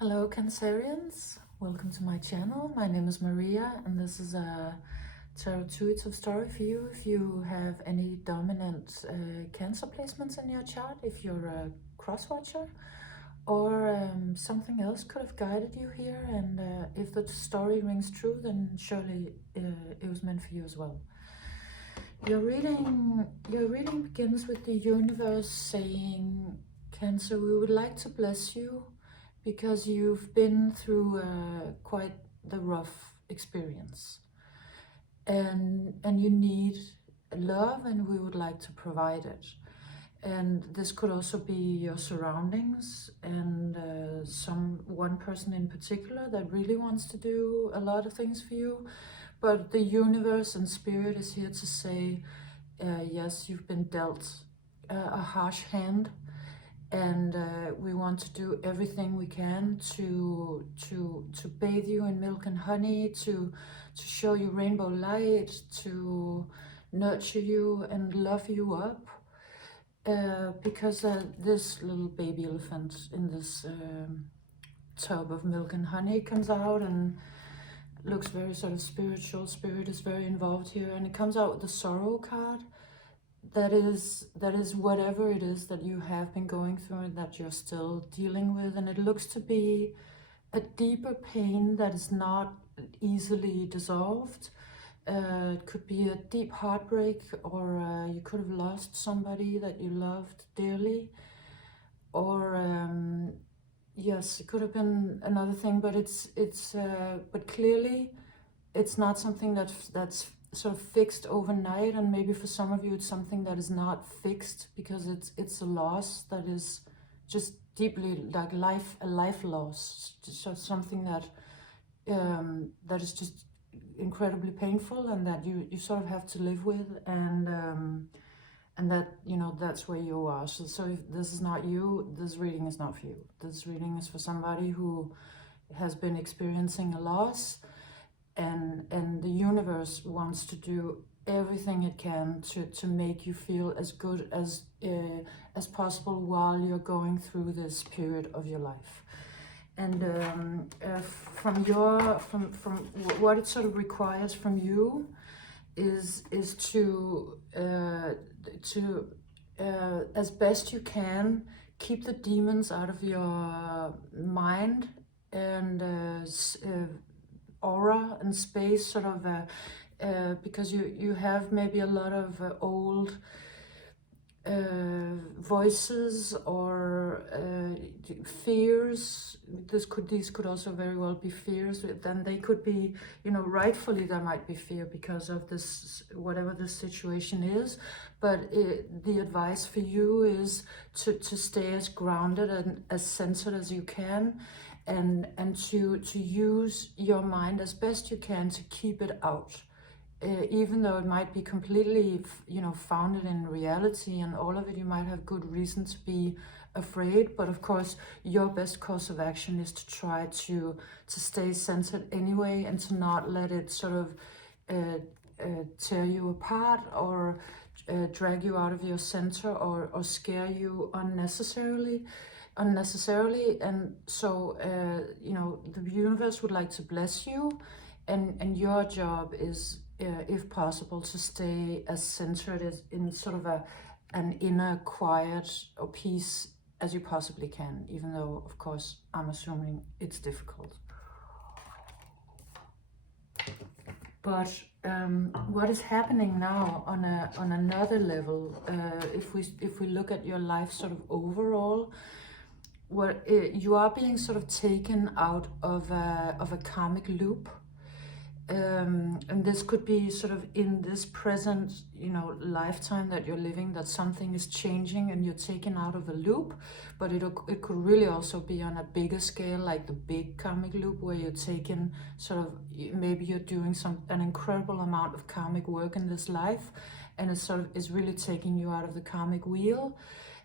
Hello Cancerians, welcome to my channel. My name is Maria and this is a tarot intuitive story for you if you have any dominant Cancer placements in your chart, if you're a cross-watcher, or something else could have guided you here, and if the story rings true, then surely it was meant for you as well. Your reading begins with the universe saying, Cancer, we would like to bless you because you've been through quite the rough experience, and you need love, and we would like to provide it. And this could also be your surroundings and one person in particular that really wants to do a lot of things for you. But the universe and spirit is here to say, yes, you've been dealt a harsh hand, and we want to do everything we can to bathe you in milk and honey, to show you rainbow light, to nurture you and love you up, because this little baby elephant in this tub of milk and honey comes out and looks very sort of spiritual. Spirit is very involved here, and it comes out with the sorrow card. That is whatever it is that you have been going through and that you're still dealing with, and it looks to be a deeper pain that is not easily dissolved. It could be a deep heartbreak, or you could have lost somebody that you loved dearly, or yes, it could have been another thing, but but clearly it's not something that's sort of fixed overnight. And maybe for some of you it's something that is not fixed because it's a loss that is just deeply like a life loss, so something that that is just incredibly painful, and that you sort of have to live with, and that, you know, that's where you are. So if this is not you, this reading is not for you. This reading is for somebody who has been experiencing a loss, and the universe wants to do everything it can to make you feel as good as possible while you're going through this period of your life. And from what it sort of requires from you is to as best you can keep the demons out of your mind and aura and space, sort of because you have maybe a lot of old voices or fears. These could also very well be fears. Then they could be, you know, rightfully there might be fear because of this, whatever the situation is. But the advice for you is to stay as grounded and as centered as you can, and to use your mind as best you can to keep it out. Even though it might be completely, you know, founded in reality and all of it, you might have good reason to be afraid. But of course, your best course of action is to try to stay centered anyway, and to not let it sort of tear you apart, or drag you out of your center, or scare you unnecessarily. And so you know, the universe would like to bless you, and your job is, if possible, to stay as centered as in sort of an inner quiet or peace as you possibly can, even though, of course, I'm assuming it's difficult. But what is happening now on another level, if we look at your life sort of overall, you are being sort of taken out of a karmic loop. And this could be sort of in this present, you know, lifetime that you're living, that something is changing and you're taken out of a loop. But it could really also be on a bigger scale, like the big karmic loop, where you're taken sort of, maybe you're doing an incredible amount of karmic work in this life, and it sort of is really taking you out of the karmic wheel.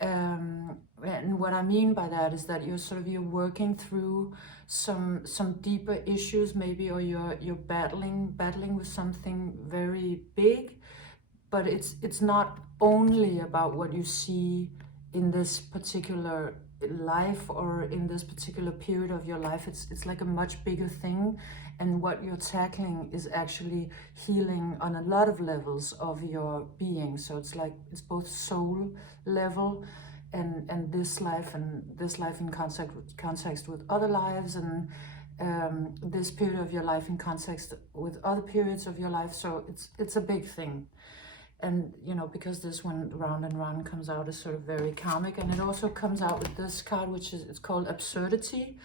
And what I mean by that is that you're working through some deeper issues, maybe, or you're battling with something very big. But it's not only about what you see in this particular life, or in this particular period of your life, it's like a much bigger thing, and what you're tackling is actually healing on a lot of levels of your being. So it's like it's both soul level and this life in context with other lives, and this period of your life in context with other periods of your life. So it's a big thing. And you know, because this one round and round comes out as sort of very karmic, and it also comes out with this card, which is, it's called absurdity,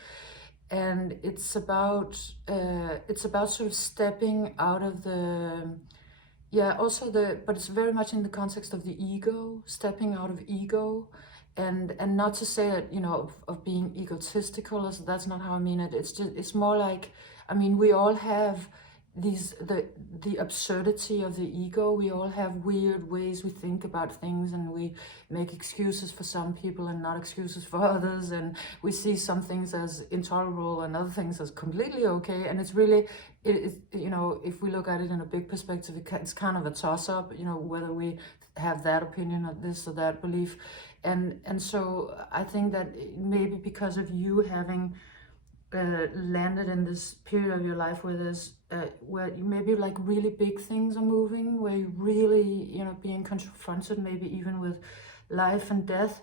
and it's about sort of stepping out of the, yeah, also but it's very much in the context of the ego, stepping out of ego. And not to say that, you know, of being egotistical, so that's not how I mean it. It's just, it's more like, I mean, we all have the absurdity of the ego. We all have weird ways we think about things, and we make excuses for some people and not excuses for others, and we see some things as intolerable and other things as completely okay. And it's really, you know, if we look at it in a big perspective, it's kind of a toss-up, you know, whether we have that opinion or this or that belief. And so I think that maybe because of you having landed in this period of your life where there's where maybe like really big things are moving, where you really, you know, being confronted maybe even with life and death,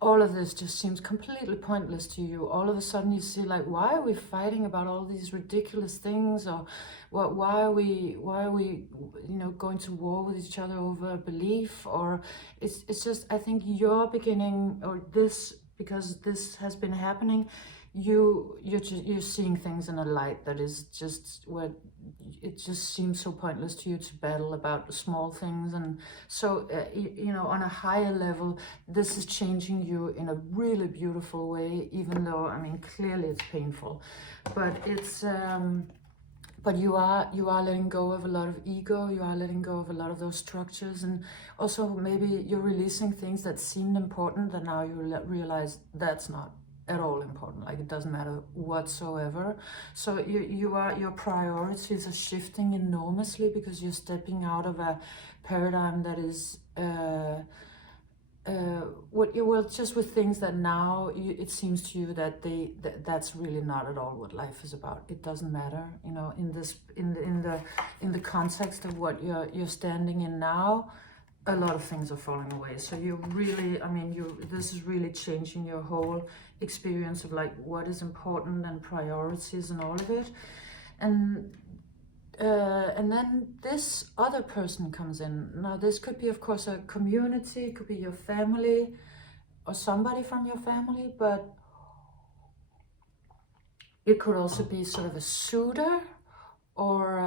all of this just seems completely pointless to you. All of a sudden you see, like, why are we fighting about all these ridiculous things, or why are we you know, going to war with each other over a belief? Or it's just, I think you're beginning, or this, because this has been happening, you're seeing things in a light that is just where it just seems so pointless to you to battle about the small things. And so you know, on a higher level, this is changing you in a really beautiful way, even though, I mean, clearly it's painful, but it's but you are letting go of a lot of ego. You are letting go of a lot of those structures, and also maybe you're releasing things that seemed important that now you realize that's not at all important, like it doesn't matter whatsoever. So your priorities are shifting enormously, because you're stepping out of a paradigm that is just with things that now it seems to you that that's really not at all what life is about. It doesn't matter, you know, in the context of what you're standing in now. A lot of things are falling away. So you really, I mean, this is really changing your whole experience of like what is important and priorities and all of it. And then this other person comes in. Now this could be, of course, a community, it could be your family or somebody from your family, but it could also be sort of a suitor or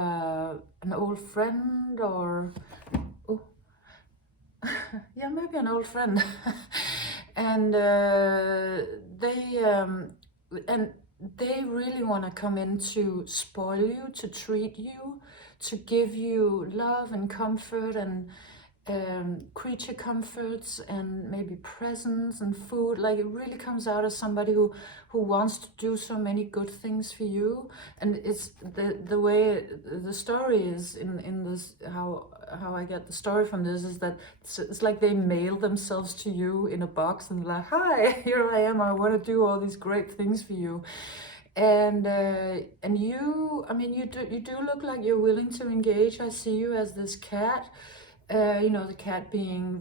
an old friend, or yeah, maybe an old friend. And they really want to come in to spoil you, to treat you, to give you love and comfort, and creature comforts, and maybe presents and food. Like, it really comes out as somebody who wants to do so many good things for you. And it's the way the story is in this, how I get the story from this is that it's like they mail themselves to you in a box, and like, hi, here I am, I want to do all these great things for you. And you, I mean, you do look like you're willing to engage. I see you as this cat. You know, the cat being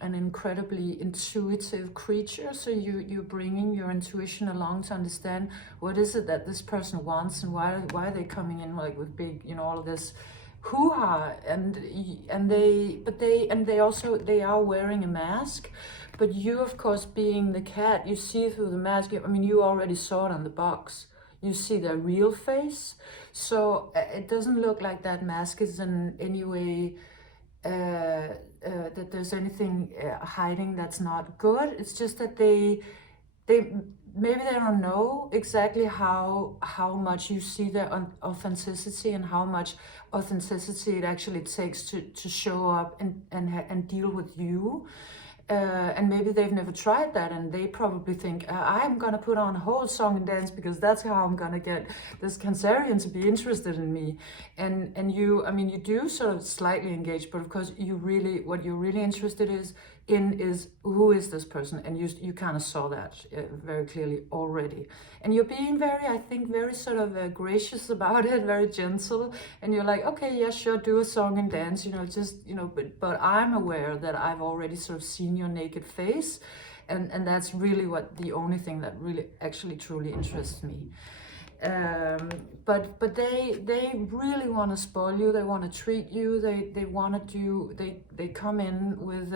an incredibly intuitive creature. So you're bringing your intuition along to understand what is it that this person wants, and why are they coming in like with big, you know, all of this hoo-ha. And they are wearing a mask. But you, of course, being the cat, you see through the mask. I mean, you already saw it on the box. You see their real face. So it doesn't look like that mask is in any way that there's anything hiding that's not good. It's just that they maybe they don't know exactly how much you see their authenticity, and how much authenticity it actually takes to show up and deal with you. And maybe they've never tried that, and they probably think, I'm gonna put on a whole song and dance because that's how I'm gonna get this Cancerian to be interested in me. And you, I mean, you do sort of slightly engage, but of course what you're really interested in is, who is this person? And you kind of saw that very clearly already. And you're being very, I think, very sort of gracious about it, very gentle. And you're like, okay, yeah, sure, do a song and dance, you know, just, you know, but I'm aware that I've already sort of seen your naked face. And that's really the only thing that really actually truly interests me. But they really want to spoil you. They want to treat you. They want to do. They come in with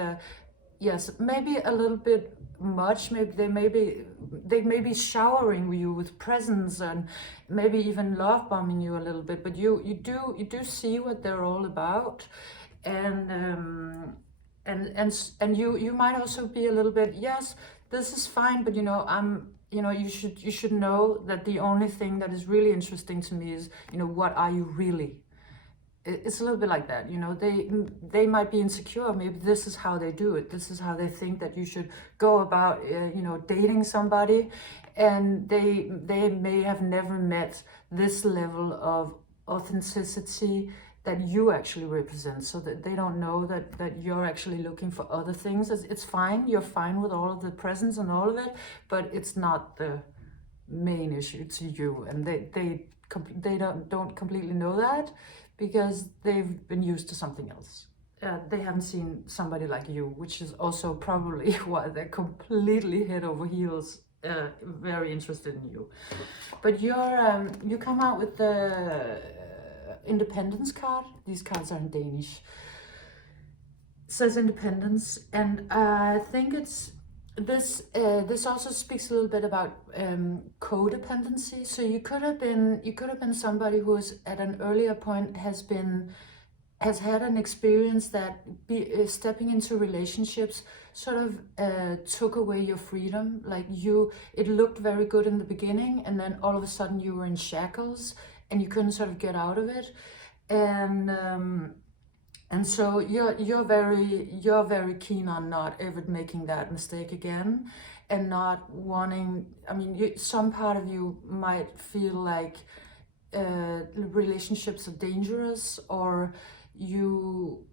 yes, maybe a little bit much. Maybe they may be showering you with presents and maybe even love bombing you a little bit. But you do see what they're all about, and you might also be a little bit, yes, this is fine, but you know, you should know that the only thing that is really interesting to me is, you know, what are you really? It's a little bit like that, you know. They might be insecure. Maybe this is how they do it. This is how they think that you should go about, you know, dating somebody, and they may have never met this level of authenticity that you actually represent, so that they don't know that you're actually looking for other things. It's fine. You're fine with all of the presents and all of it, but it's not the main issue to you, and they don't completely know that, because they've been used to something else. They haven't seen somebody like you, which is also probably why they're completely head over heels, very interested in you. But you come out with the independence card. These cards are in Danish. It says independence, and I think it's this also speaks a little bit about codependency. So you could have been somebody who is at an earlier point has had an experience that stepping into relationships sort of took away your freedom. Like it looked very good in the beginning, and then all of a sudden you were in shackles and you couldn't sort of get out of it. And so you're very keen on not ever making that mistake again, and not wanting. I mean, some part of you might feel like relationships are dangerous, or you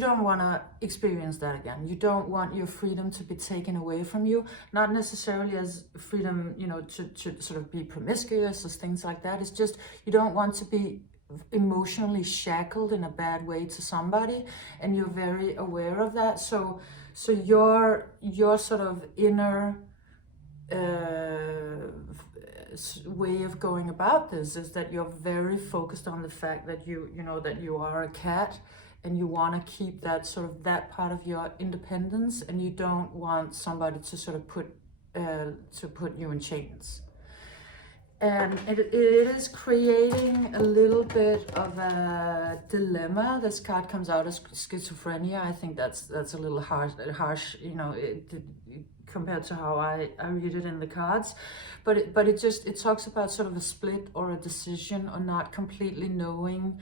don't want to experience that again. You don't want your freedom to be taken away from you. Not necessarily as freedom, you know, to sort of be promiscuous or things like that. It's just you don't want to be emotionally shackled in a bad way to somebody, and you're very aware of that. So your sort of inner way of going about this is that you're very focused on the fact that you know that you are a cat, and you want to keep that sort of that part of your independence, and you don't want somebody to sort of put you in chains. And it is creating a little bit of a dilemma. This card comes out as schizophrenia. I think that's a little harsh, you know, compared to how I read it in the cards. But it talks about sort of a split or a decision, or not completely knowing,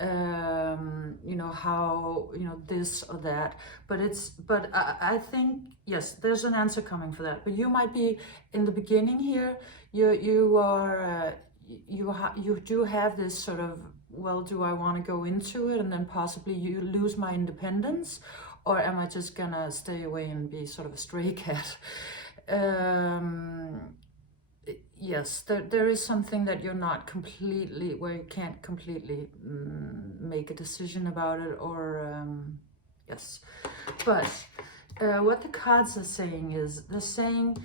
you know, how, you know, this or that. But I think, yes, there's an answer coming for that. But you might be in the beginning here. You do have this sort of, well, do I want to go into it, and then possibly you lose my independence, or am I just gonna stay away and be sort of a stray cat? Yes, there is something that you're not completely, where you can't completely make a decision about it, or yes. But what the cards are saying is, they're saying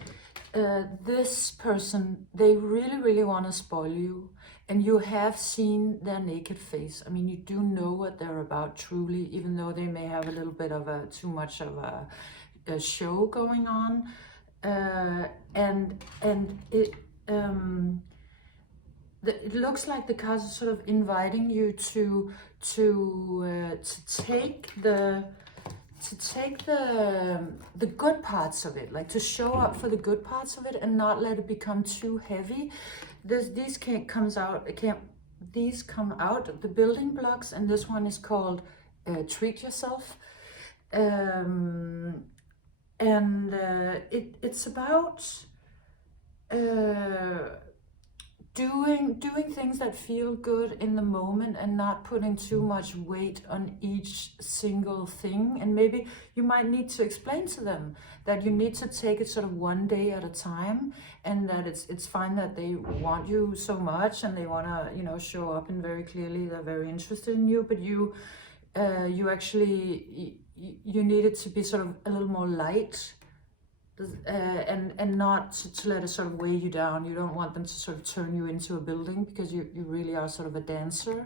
this person, they really want to spoil you, and you have seen their naked face. I mean, you do know what they're about truly, even though they may have a little bit of too much of a show going on, and it. It looks like the cards are sort of inviting you to take the good parts of it, like to show up for the good parts of it, and not let it become too heavy. These come out the building blocks, and this one is called treat yourself, and it's about doing things that feel good in the moment and not putting too much weight on each single thing. And maybe you might need to explain to them that you need to take it sort of one day at a time, and that it's fine that they want you so much and they want to, you know, show up and very clearly they're very interested in you, but you actually you need it to be sort of a little more light, and not to let it sort of weigh you down. You don't want them to sort of turn you into a building, because you really are sort of a dancer.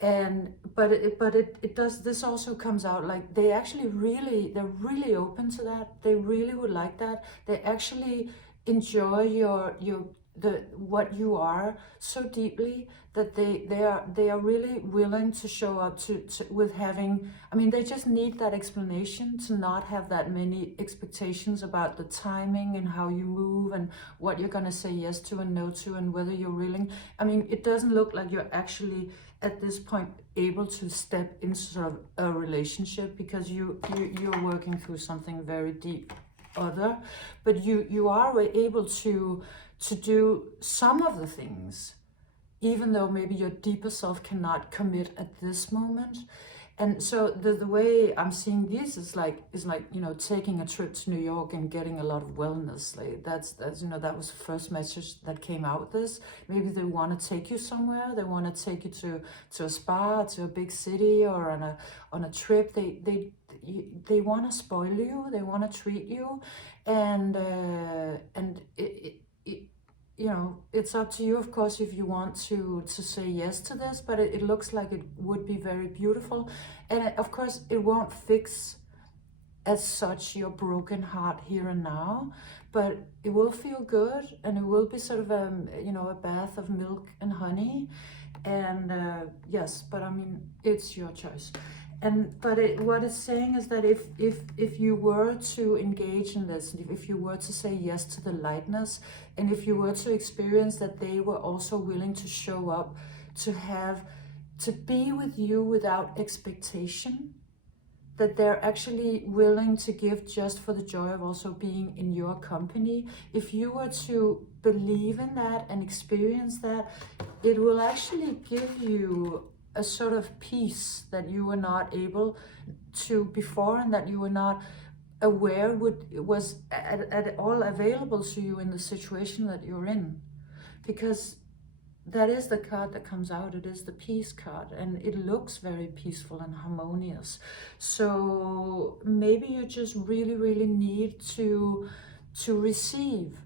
And but it does, this also comes out like they're really open to that. They really would like that. They actually enjoy what you are so deeply that they are really willing to show up to with having, I mean, they just need that explanation, to not have that many expectations about the timing and how you move and what you're gonna say yes to and no to, and whether you're willing. I mean, it doesn't look like you're actually at this point able to step into sort of a relationship, because you're working through something very deep other, but you are able to do some of the things, even though maybe your deeper self cannot commit at this moment. And so the way I'm seeing this is like, you know, taking a trip to New York and getting a lot of wellness. Like that's you know, that was the first message that came out with this. Maybe they want to take you somewhere. They want to take you to a spa, to a big city, or on a trip. They want to spoil you. They want to treat you, and it you know, it's up to you, of course, if you want to say yes to this, but it looks like it would be very beautiful. And of course, it won't fix as such your broken heart here and now, but it will feel good, and it will be sort of you know, a bath of milk and honey. And yes, but I mean, it's your choice. But what it's saying is that if you were to engage in this, if you were to say yes to the lightness, and if you were to experience that they were also willing to show up, to be with you without expectation, that they're actually willing to give just for the joy of also being in your company, if you were to believe in that and experience that, it will actually give you a sort of peace that you were not able to before, and that you were not aware was at all available to you in the situation that you're in. Because that is the card that comes out. It is the peace card, and it looks very peaceful and harmonious. So maybe you just really need to receive.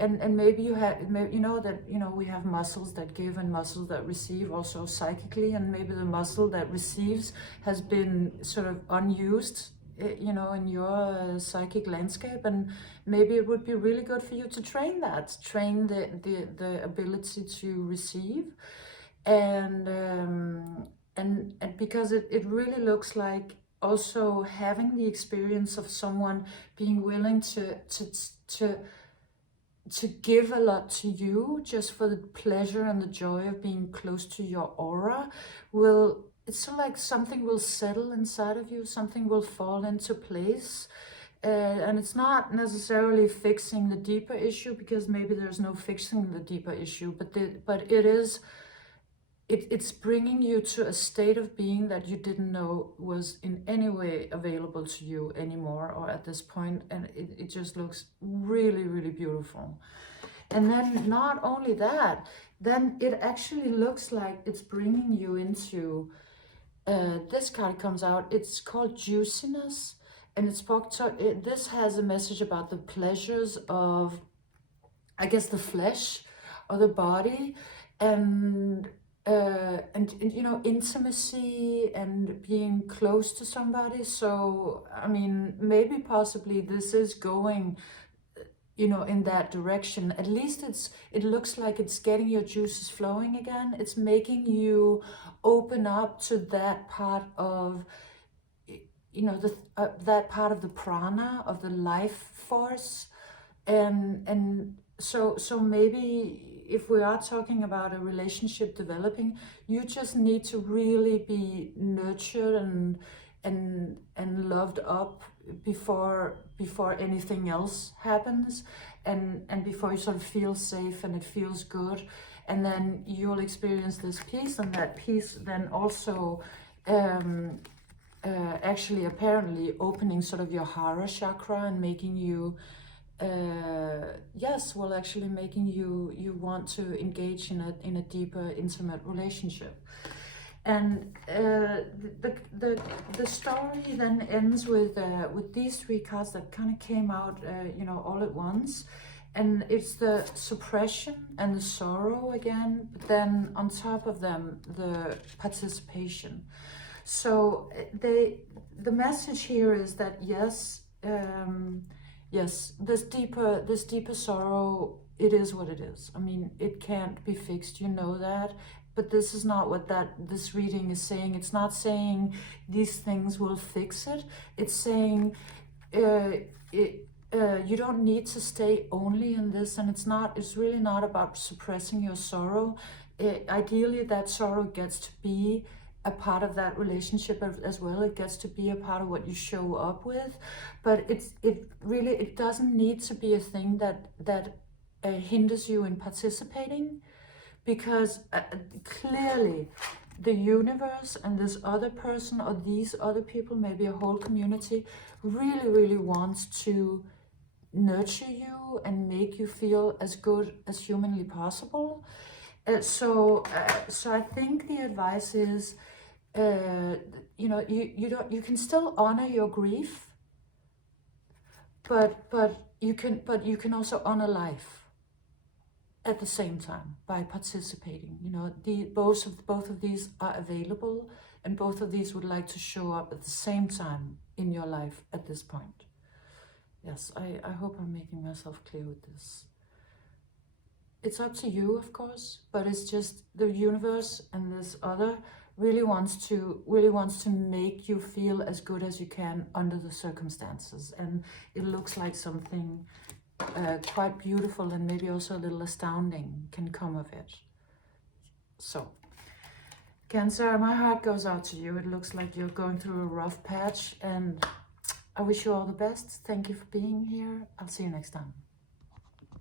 And maybe you know that, you know, we have muscles that give and muscles that receive also psychically, and maybe the muscle that receives has been sort of unused, you know, in your psychic landscape, and maybe it would be really good for you to train the ability to receive. And because it really looks like also having the experience of someone being willing to give a lot to you just for the pleasure and the joy of being close to your aura, it's sort of like something will settle inside of you, something will fall into place. And it's not necessarily fixing the deeper issue, because maybe there's no fixing the deeper issue, but it's bringing you to a state of being that you didn't know was in any way available to you anymore, or at this point, and it just looks really beautiful. And then not only that, then it actually looks like it's bringing you into, this card comes out, it's called juiciness, and this has a message about the pleasures of, I guess, the flesh or the body, and you know, intimacy and being close to somebody. So I mean, maybe possibly this is going, you know, in that direction. At least it looks like it's getting your juices flowing again. It's making you open up to that part of, you know, that part of the prana, of the life force. And so maybe if we are talking about a relationship developing, you just need to really be nurtured and loved up before anything else happens, and before you sort of feel safe and it feels good. and then you'll experience this peace, and that peace then also actually apparently opening sort of your Hara chakra and making you yes, well, actually making you want to engage in a deeper, intimate relationship. And the story then ends with these 3 cards that kind of came out, you know, all at once. And it's the suppression and the sorrow again, but then on top of them, the participation. So the message here is that yes, yes, this deeper sorrow, it is what it is. I mean, it can't be fixed, you know that. But this is not what this reading is saying. It's not saying these things will fix it. It's saying you don't need to stay only in this, and it's really not about suppressing your sorrow. Ideally, that sorrow gets to be a part of that relationship as well. It gets to be a part of what you show up with, but it doesn't need to be a thing that hinders you in participating, because clearly the universe and this other person or these other people, maybe a whole community, really wants to nurture you and make you feel as good as humanly possible. So I think the advice is, you know, you can still honor your grief, but you can also honor life at the same time by participating. You know, both of these are available, and both of these would like to show up at the same time in your life at this point. Yes, I hope I'm making myself clear with this. It's up to you, of course, but it's just the universe and this other really wants to make you feel as good as you can under the circumstances, and it looks like something quite beautiful and maybe also a little astounding can come of it. So, Cancer, my heart goes out to you. It looks like you're going through a rough patch, and I wish you all the best. Thank you for being here. I'll see you next time.